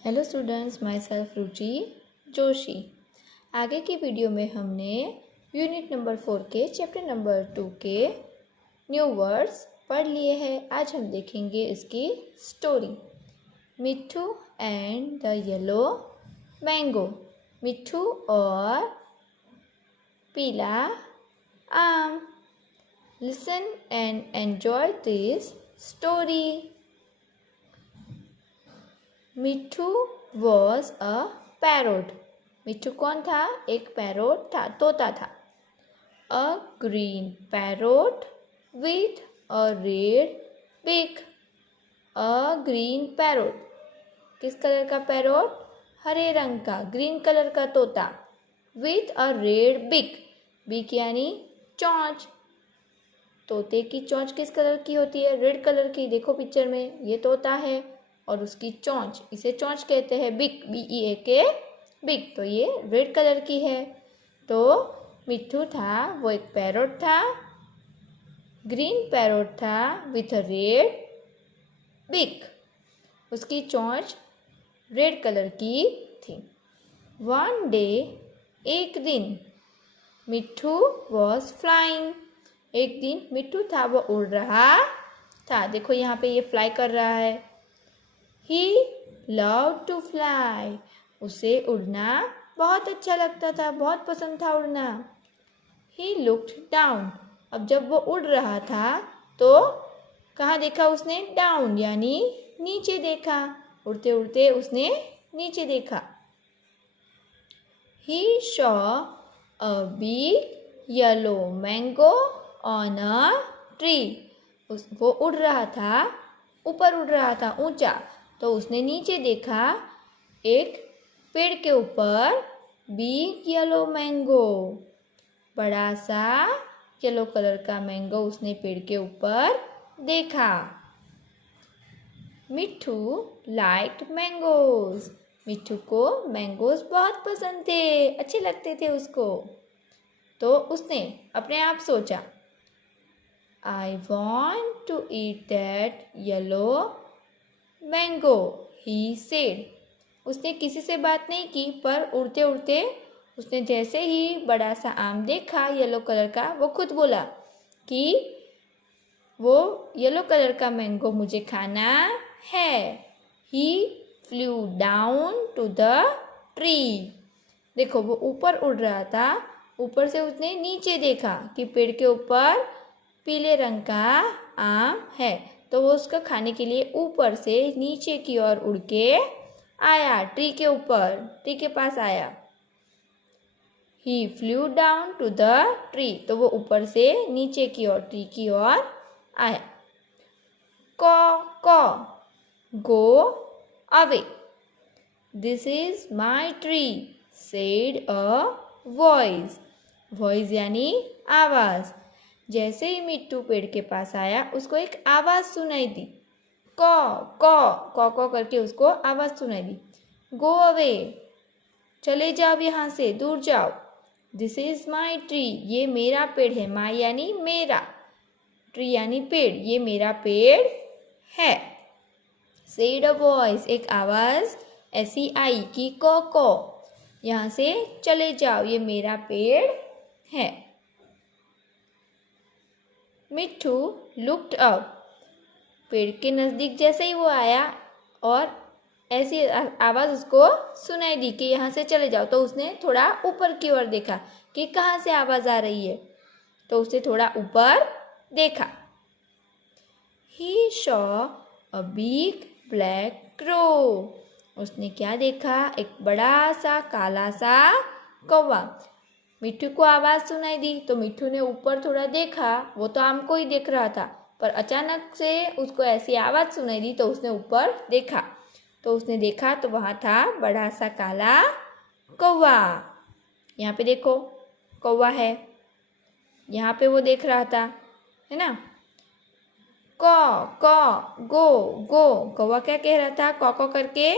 Hello students, my self रुचि जोशी। आगे की video में हमने यूनिट नंबर 4 के चैप्टर नंबर 2 के न्यू वर्ड्स पढ़ लिए हैं। आज हम देखेंगे इसकी story. Mitthu and the yellow mango. मिट्ठू और पीला आम। Listen and enjoy this story. Mitthu was a parrot. Mitthu कौन था? एक पैरोट था, तोता था। A green parrot with a red beak. A green parrot, किस कलर का पैरोट? हरे रंग का, ग्रीन कलर का तोता। विथ अ रेड बिक। बिक यानी चोंच। तोते की चोंच किस कलर की होती है? रेड कलर की। देखो पिक्चर में, ये तोता है और उसकी चोंच, इसे चोंच कहते हैं। बिक, BEAK, बिक। तो ये रेड कलर की है। तो मिट्ठू था, वो एक पैरोट था, ग्रीन पैरोट था विथ अ रेड बिक। उसकी चोंच रेड कलर की थी। वन डे, एक दिन, मिट्ठू वॉज फ्लाइंग। एक दिन मिट्ठू था, वो उड़ रहा था। देखो यहाँ पे ये फ्लाई कर रहा है। He loved to fly. उसे उड़ना बहुत अच्छा लगता था, बहुत पसंद था उड़ना। He looked down. अब जब वो उड़ रहा था तो कहाँ देखा उसने? डाउन यानी नीचे देखा। उड़ते उड़ते उसने नीचे देखा। He saw a big yellow mango on a tree. वो उड़ रहा था, ऊपर उड़ रहा था, ऊंचा। तो उसने नीचे देखा एक पेड़ के ऊपर बिग येलो मैंगो, बड़ा सा येलो कलर का मैंगो उसने पेड़ के ऊपर देखा। मिट्ठू लाइक्ड मैंगोज। मिट्ठू को मैंगोज बहुत पसंद थे, अच्छे लगते थे उसको। तो उसने अपने आप सोचा, I want to eat that yellow mango, he said. उसने किसी से बात नहीं की, पर उड़ते उड़ते उसने जैसे ही बड़ा सा आम देखा येलो कलर का, वो खुद बोला कि वो येलो कलर का मैंगो मुझे खाना है। He flew down to the tree. देखो वो ऊपर उड़ रहा था, ऊपर से उसने नीचे देखा कि पेड़ के ऊपर पीले रंग का आम है। तो वो उसका खाने के लिए ऊपर से नीचे की ओर उड़ के आया, ट्री के ऊपर, ट्री के पास आया। He flew down to the tree. तो वो ऊपर से नीचे की ओर, ट्री की ओर आया। कॉ, go away. This is my tree, said a voice. Voice यानी आवाज। जैसे ही मिट्ठू पेड़ के पास आया, उसको एक आवाज सुनाई दी। कॉ करके उसको आवाज सुनाई दी। गो अवे, चले जाओ यहाँ से, दूर जाओ। दिस इज माई ट्री, ये मेरा पेड़ है। माई यानी मेरा, ट्री यानी पेड़, ये मेरा पेड़ है। सेड अ वॉइस, एक आवाज ऐसी आई कि कॉ, यहाँ से चले जाओ, ये मेरा पेड़ है। मिट्ठू लुक्ड अप। पेड़ के नज़दीक जैसे ही वो आया और ऐसी आवाज़ उसको सुनाई दी कि यहाँ से चले जाओ, तो उसने थोड़ा ऊपर की ओर देखा कि कहाँ से आवाज़ आ रही है। तो उसने थोड़ा ऊपर देखा। He saw a big black crow. उसने क्या देखा? एक बड़ा सा काला सा कौवा। मिट्ठू को आवाज़ सुनाई दी तो मिट्ठू ने ऊपर थोड़ा देखा, वो तो आम को ही देख रहा था, पर अचानक से उसको ऐसी आवाज़ सुनाई दी तो उसने ऊपर देखा। तो उसने देखा तो वहाँ था बड़ा सा काला कौवा। यहाँ पे देखो, कौवा है, यहाँ पे वो देख रहा था, है ना। कॉ, गो। कौवा क्या कह रहा था? कॉ करके,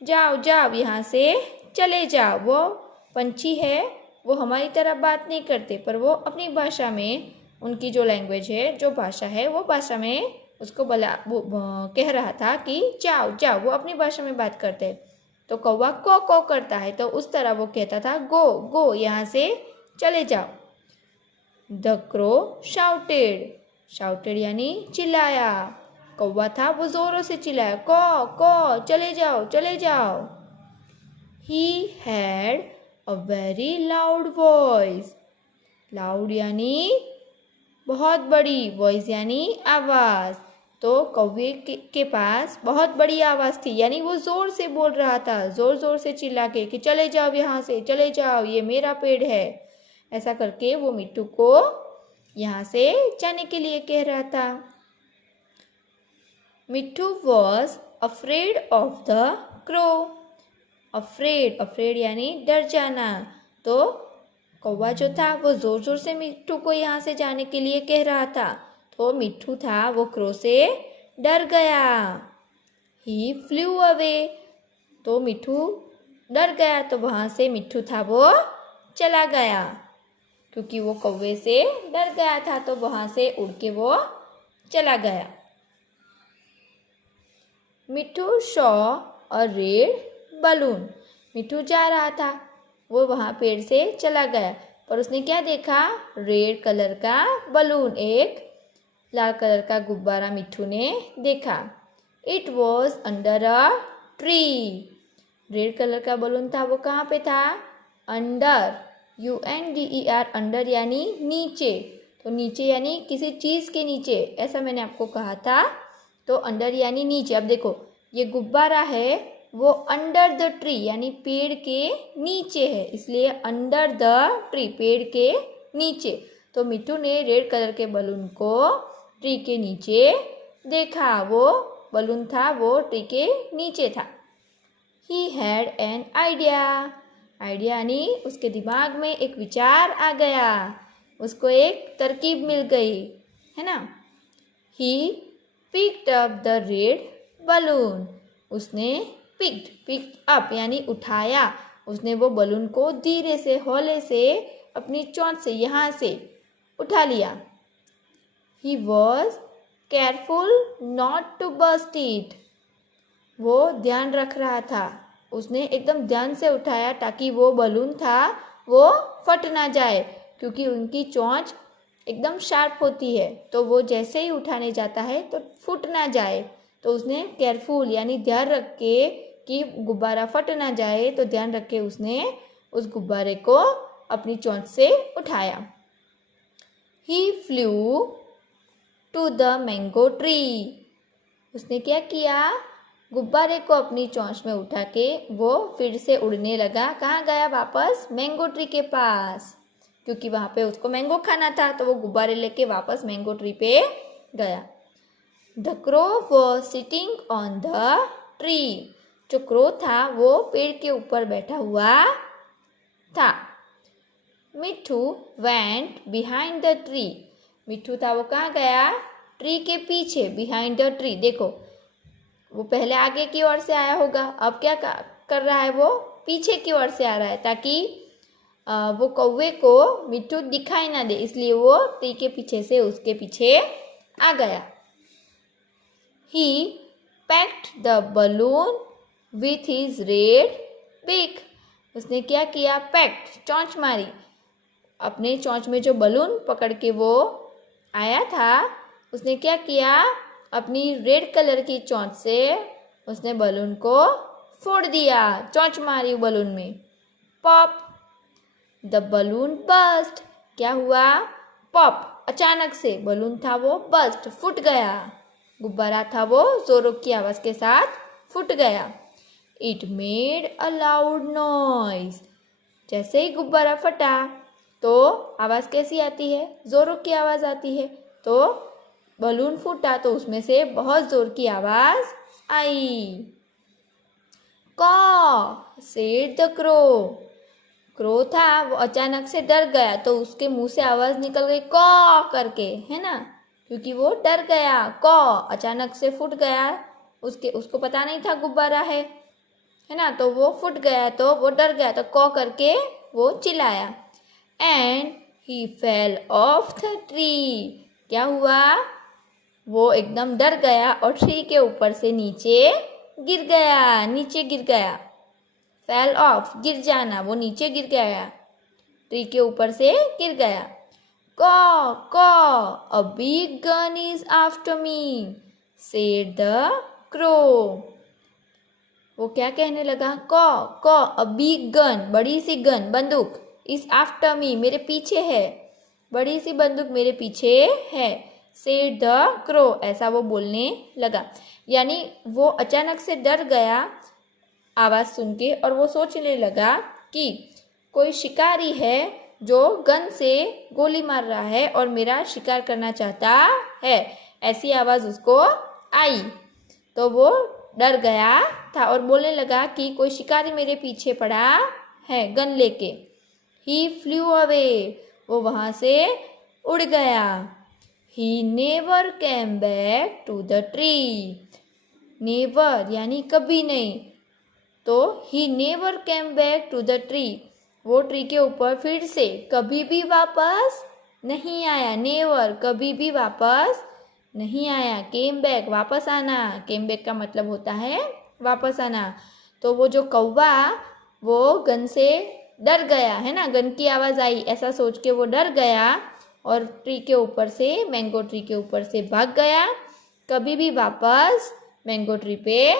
जाओ जाओ, यहाँ से चले जाओ। वो पंछी है, वो हमारी तरह बात नहीं करते, पर वो अपनी भाषा में, उनकी जो लैंग्वेज है, जो भाषा है, वो भाषा में उसको कह रहा था कि जाओ जाओ, वो अपनी भाषा में बात करते हैं। तो कौवा को करता है तो उस तरह वो कहता था गो गो, यहाँ से चले जाओ। द क्रो शाउटेड, शाउटेड यानी चिल्लाया। कौवा था वो जोरों से चिल्लाया को चले जाओ चले जाओ। He had a very loud voice, loud यानी बहुत बड़ी, वॉइस यानी आवाज़। तो कौवे के पास बहुत बड़ी आवाज़ थी, यानी वो ज़ोर से बोल रहा था, ज़ोर ज़ोर से चिल्ला के कि चले जाओ यहाँ से, चले जाओ, ये मेरा पेड़ है। ऐसा करके वो मिट्टू को यहाँ से जाने के लिए कह रहा था। Mitthu was afraid of the crow, afraid, afraid यानी डर जाना। तो कौवा जो था वो ज़ोर ज़ोर से मिट्टू को यहाँ से जाने के लिए कह रहा था। तो मिट्टू था वो क्रो से डर गया। ही फ्लू अवे, तो मिट्टू डर गया तो वहाँ से मिट्टू था वो चला गया, क्योंकि वो कौवे से डर गया था तो वहाँ से उड़ के वो चला गया। मिट्टू शॉ अ रेड बलून, मिट्टू जा रहा था, वो वहाँ पेड़ से चला गया, पर उसने क्या देखा, रेड कलर का बलून, एक लाल कलर का गुब्बारा मिट्टू ने देखा। It was under a tree, red colour का बलून था वो कहाँ पे था, अंडर, UNDER, अंडर यानी नीचे, तो नीचे यानी किसी चीज़ के नीचे, ऐसा मैंने आपको कहा था। तो अंडर यानी नीचे। अब देखो ये गुब्बारा है वो अंडर द ट्री यानी पेड़ के नीचे है, इसलिए अंडर द ट्री, पेड़ के नीचे। तो मिट्टू ने रेड कलर के बलून को ट्री के नीचे देखा, वो बलून था वो ट्री के नीचे था। He had an idea, idea यानी उसके दिमाग में एक विचार आ गया, उसको एक तरकीब मिल गई, है ना। He picked up the red balloon, उसने पिक्ड अप यानी उठाया, उसने वो बलून को धीरे से हौले से अपनी चोंच से यहाँ से उठा लिया। He was careful not to bust it, वो ध्यान रख रहा था, उसने एकदम ध्यान से उठाया ताकि वो बलून था वो फट ना जाए, क्योंकि उनकी चोंच एकदम शार्प होती है, तो वो जैसे ही उठाने जाता है तो फूट ना जाए। तो उसने केयरफुल यानी ध्यान रख के कि गुब्बारा फट ना जाए, तो ध्यान रख के उसने उस गुब्बारे को अपनी चोंच से उठाया। He flew to the mango tree, उसने क्या किया, गुब्बारे को अपनी चोंच में उठा के वो फिर से उड़ने लगा। कहाँ गया, वापस मैंगो ट्री के पास, क्योंकि वहाँ पे उसको मैंगो खाना था, तो वो गुब्बारे लेके वापस मैंगो ट्री पे गया। The crow was sitting on the tree, जो क्रो था वो पेड़ के ऊपर बैठा हुआ था। मिट्टू वेंट बिहाइंड द ट्री, मिट्टू था वो कहाँ गया, ट्री के पीछे, बिहाइंड द ट्री। देखो वो पहले आगे की ओर से आया होगा, अब क्या कर रहा है, वो पीछे की ओर से आ रहा है, ताकि वो कौवे को मिट्टू दिखाई ना दे, इसलिए वो ट्री के पीछे से उसके पीछे आ गया। He pecked the balloon with his red beak, उसने क्या किया, पैक्ड चोंच मारी, अपने चोंच में जो बलून पकड़ के वो आया था, उसने क्या किया, अपनी रेड कलर की चोंच से उसने बलून को फोड़ दिया, चोंच मारी बलून में, पॉप, द बलून बस्ट, क्या हुआ, पॉप, अचानक से बलून था वो बस्ट, फूट गया, गुब्बारा था वो जोरों की आवाज़ के साथ फूट गया। It made a loud noise, जैसे ही गुब्बारा फटा तो आवाज़ कैसी आती है, जोरों की आवाज़ आती है, तो बलून फूटा तो उसमें से बहुत जोर की आवाज़ आई। कॉ सेड द क्रो, क्रो था वो अचानक से डर गया, तो उसके मुंह से आवाज़ निकल गई कॉ करके, है ना, क्योंकि वो डर गया, कॉ अचानक से फूट गया, उसको पता नहीं था गुब्बारा है ना, तो वो फूट गया, तो वो डर गया, तो कॉ करके वो चिल्लाया। And he fell off the tree, क्या हुआ, वो एकदम डर गया और ट्री के ऊपर से नीचे गिर गया। फेल ऑफ, गिर जाना, वो नीचे गिर गया, ट्री के ऊपर से गिर गया। कॉ, a big gun is after me, said the crow. वो क्या कहने लगा? कॉ, अ बिग गन, बड़ी सी गन, बंदूक, इज आफ्टर मी, मेरे पीछे है, बड़ी सी बंदूक मेरे पीछे है। सेड द क्रो, ऐसा वो बोलने लगा। यानी वो अचानक से डर गया आवाज़ सुन के, और वो सोचने लगा कि कोई शिकारी है जो गन से गोली मार रहा है और मेरा शिकार करना चाहता है, ऐसी आवाज़ उसको आई। तो वो डर गया था और बोलने लगा कि कोई शिकारी मेरे पीछे पड़ा है गन लेके। ही फ्लू अवे, वो वहाँ से उड़ गया। He never came back to the tree, never यानी कभी नहीं, तो he never came back to the tree, वो ट्री के ऊपर फिर से कभी भी वापस नहीं आया। नेवर, कभी भी वापस नहीं आया। केम बैक, वापस आना, केम बैक का मतलब होता है वापस आना। तो वो जो कौवा, वो गन से डर गया है ना, गन की आवाज़ आई ऐसा सोच के वो डर गया और ट्री के ऊपर से, मैंगो ट्री के ऊपर से भाग गया, कभी भी वापस मैंगो ट्री पे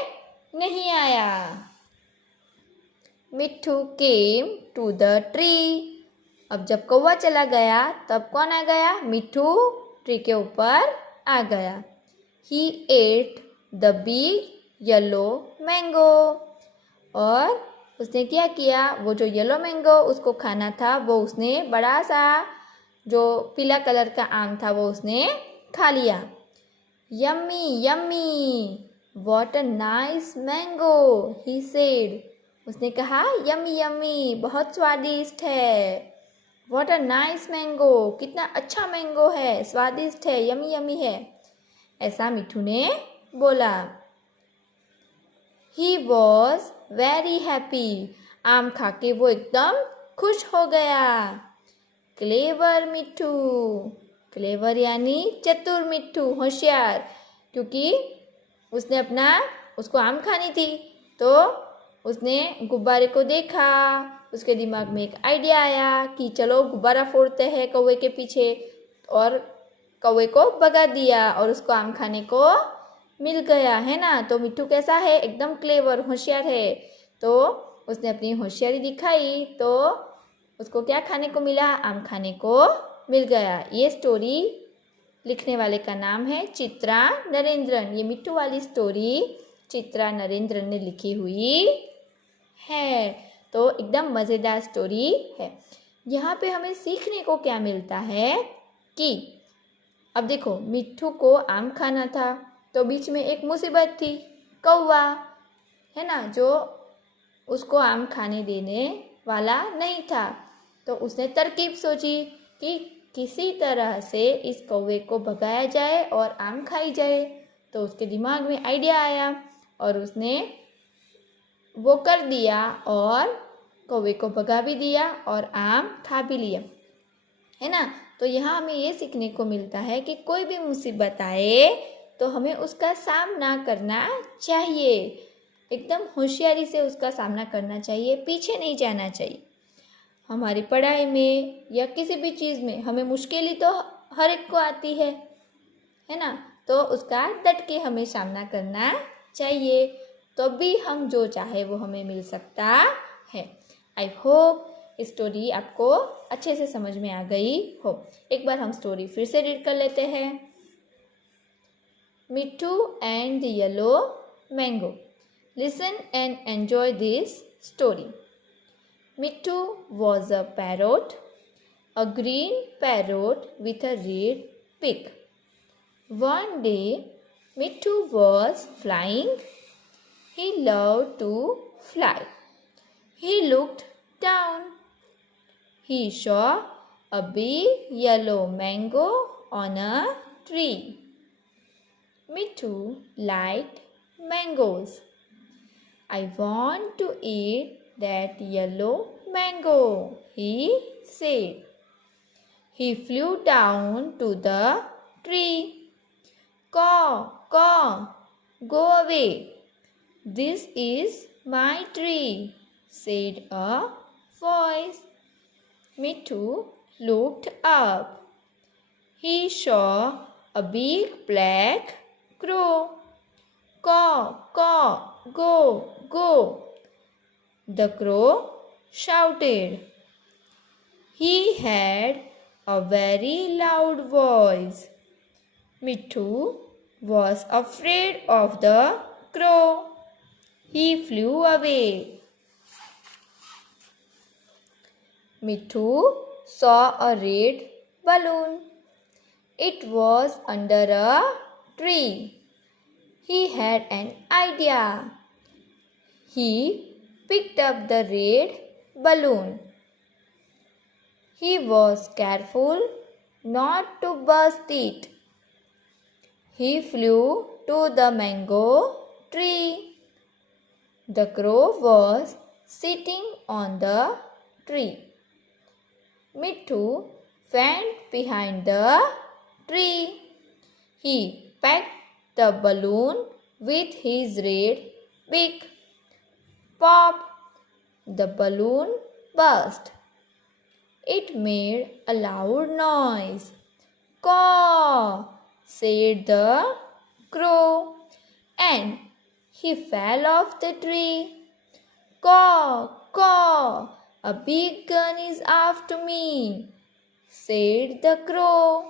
नहीं आया। मिट्ठू केम टू द ट्री, अब जब कौवा चला गया तब कौन आ गया? मिट्ठू ट्री के ऊपर आ गया। He ate the big yellow mango, और उसने क्या किया? वो जो येलो मैंगो उसको खाना था, वो उसने बड़ा सा जो पीला कलर का आम था वो उसने खा लिया। Yummy yummy, what a nice mango, he said, उसने कहा यम्मी यम्मी, बहुत स्वादिष्ट है। व्हाट अ नाइस मैंगो, कितना अच्छा मैंगो है, स्वादिष्ट है, यम्मी यम्मी है, ऐसा मिट्ठू ने बोला। ही वॉज वेरी हैप्पी, आम खा के वो एकदम खुश हो गया। क्लेवर मिट्ठू, क्लेवर यानी चतुर मिट्ठू, होशियार, क्योंकि उसको आम खानी थी, तो उसने गुब्बारे को देखा, उसके दिमाग में एक आइडिया आया कि चलो गुब्बारा फोड़ते हैं कौवे के पीछे, और कौवे को भगा दिया और उसको आम खाने को मिल गया, है ना। तो मिट्ठू कैसा है? एकदम क्लेवर, होशियार है। तो उसने अपनी होशियारी दिखाई, तो उसको क्या खाने को मिला? आम खाने को मिल गया। ये स्टोरी लिखने वाले का नाम है चित्रा नरेंद्रन। ये मिट्ठू वाली स्टोरी चित्रा नरेंद्रन ने लिखी हुई है। तो एकदम मज़ेदार स्टोरी है। यहाँ पे हमें सीखने को क्या मिलता है कि अब देखो, मिट्ठू को आम खाना था, तो बीच में एक मुसीबत थी, कौवा है ना, जो उसको आम खाने देने वाला नहीं था। तो उसने तरकीब सोची कि किसी तरह से इस कौवे को भगाया जाए और आम खाई जाए। तो उसके दिमाग में आइडिया आया और उसने वो कर दिया और कौवे को भगा भी दिया और आम खा भी लिया, है ना। तो यहाँ हमें ये सीखने को मिलता है कि कोई भी मुसीबत आए तो हमें उसका सामना करना चाहिए, एकदम होशियारी से उसका सामना करना चाहिए, पीछे नहीं जाना चाहिए। हमारी पढ़ाई में या किसी भी चीज़ में हमें मुश्किल तो हर एक को आती है ना, तो उसका डट के हमें सामना करना चाहिए, तो भी हम जो चाहे वो हमें मिल सकता है। आई होप स्टोरी आपको अच्छे से समझ में आ गई हो। एक बार हम स्टोरी फिर से रीड कर लेते हैं। मिट्ठू and the yellow mango. Listen and enjoy this story. Mittu was a parrot, a green parrot with a red beak. One day, Mittu was flying. He loved to fly. He looked down. He saw a big yellow mango on a tree. Mittu liked mangoes. I want to eat that yellow mango, he said. He flew down to the tree. caw, go away. This is my tree, said a voice. Mittu looked up. He saw a big black crow. Caw, caw, go, go, the crow shouted. He had a very loud voice. Mittu was afraid of the crow. He flew away. Mittu saw a red balloon. It was under a tree. He had an idea. He picked up the red balloon. He was careful not to burst it. He flew to the mango tree. The crow was sitting on the tree. Mittu went behind the tree. He pecked the balloon with his red beak. Pop! The balloon burst. It made a loud noise. Caw! said the crow, and he fell off the tree. Caw! Caw! A big gun is after me, said the crow.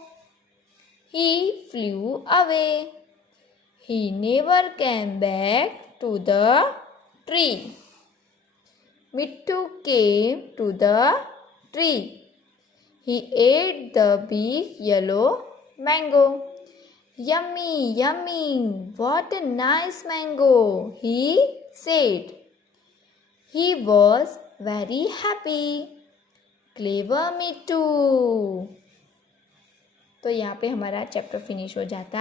He flew away. He never came back to the tree. Mittu came to the tree. He ate the big yellow mango. Yummy, yummy, what a nice mango, he said. He was very happy. Clever Mittu. तो यहाँ पे हमारा chapter finish हो जाता